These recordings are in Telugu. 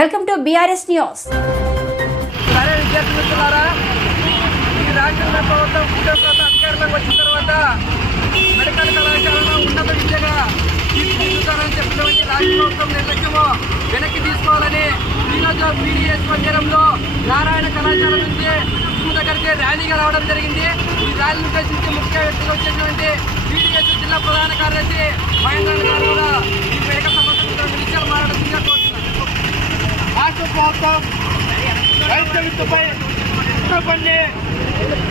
Welcome to BRS news. సరే విద్యార్థి మిత్రులారా, ఈ రాష్ట్రంలో ప్రభుత్వం కూటమి అధికారంలోకి వచ్చిన తర్వాత మెడికల్ కళాశాలను ఉన్నత విద్యగా తీర్చిదిద్దుతారని చెప్పినటువంటి రాష్ట్ర ప్రభుత్వం నిర్లక్ష్యము వెనక్కి తీసుకోవాలని ఈరోజు PDS మందిరంలో నారాయణ కళాశాల నుంచి దగ్గరికి ర్యాలీగా రావడం జరిగింది. ఈ ర్యాలీని ఉద్దేశించి ముఖ్య వ్యక్తిగా వచ్చేటువంటి PDS జిల్లా ప్రధాన కార్యదర్శి మహేంద్ర గారు కూడా ఈ మెడికల్ సంబంధించిన విషయాలు మాట్లాడుతుందిగా కోరుతున్నారు. రాష్ట్ర ప్రభుత్వం వైద్య విద్యపై కొన్ని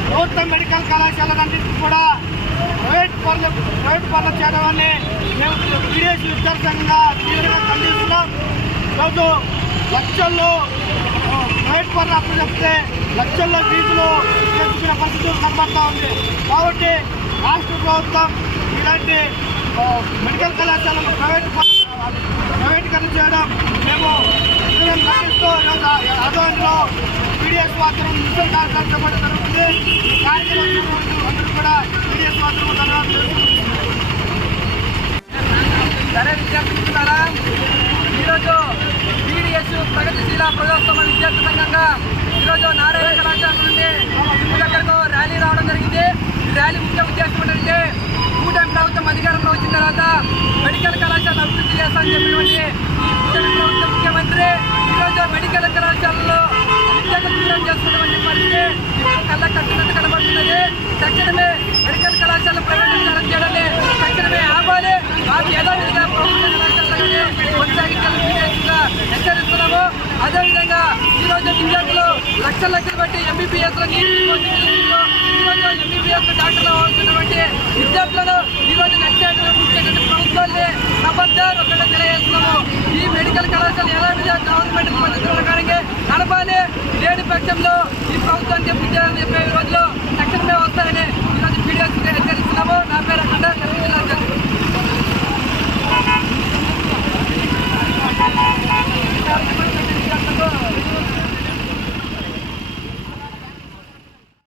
ప్రభుత్వ మెడికల్ కళాశాలన్నింటినీ కూడా ప్రైవేట్ పనులు చేయడాన్ని మేము PDS విద్యార్థి సంఘంగా తీవ్రంగా ఖండిస్తున్నాం. ఈరోజు లక్షల్లో ప్రైవేట్ పనులు అప్పచెప్తే లక్షల్లో ఫీజులు తెచ్చుకునే పరిస్థితులు కనబడతా ఉంది. కాబట్టి రాష్ట్ర ప్రభుత్వం ఇలాంటి మెడికల్ కళాశాలను ప్రైవేటీకరణ చేయడం మేము ఖండిస్తూ ఆధ్వర్యంలో PDS మాత్రం నిశ్చయ కార్యక్రమం చేపట్టడం జరుగుతుంది. ఈ కార్యక్రమం అందరూ కూడా PDS మాత్రం సరే విద్యార్థి మిత్రులారా, ఈరోజు PDS ప్రగతిశీల ప్రజాస్వామ్య విద్యార్థి సంఘంగా ఈరోజు నారాయణ కళాశాల నుండి దగ్గరకు ర్యాలీ రావడం జరిగింది. ఈ ర్యాలీ ముఖ్య ఉద్దేశం ఏంటంటే కూటమి ప్రభుత్వం అధికారంలో వచ్చిన తర్వాత మెడికల్ కళాశాల అభివృద్ధి చేస్తామని చెప్పినటువంటి ఈ కూటమి ప్రభుత్వ ముఖ్యమంత్రి ఈరోజు మెడికల్ కళాశాలలో విద్యకు దూరం చేస్తున్నటువంటి పరిస్థితి కళ్ళ కట్టినట్టు కనబడుతున్నది. తక్షణమే మెడికల్ కళాశాల ప్రైవేటీకరణ చేయడాన్ని తక్షణమే ఆపాలి. ఆమె యథావిధిగా ప్రభుత్వ కళాశాలలోనే కొనసాగించాలని PDSగా హెచ్చరిస్తున్నాము. అదేవిధంగా ఈరోజు విద్యార్థులు లక్షలు బట్టి MBBS ఈరోజు MBBS డాక్టర్లు అవ్వాల్సినటువంటి విద్యార్థులను ఈరోజు నచ్చేటువంటి ప్రభుత్వాన్ని అబద్ధాలు ఒకటి తెలియజేస్తున్నాము. ఈ మెడికల్ కళాశాల యథావిధిగా గవర్నమెంట్ పద్ధతి ప్రకారంగా నడపాలి. లేని పక్షంలో ఈ ప్రభుత్వం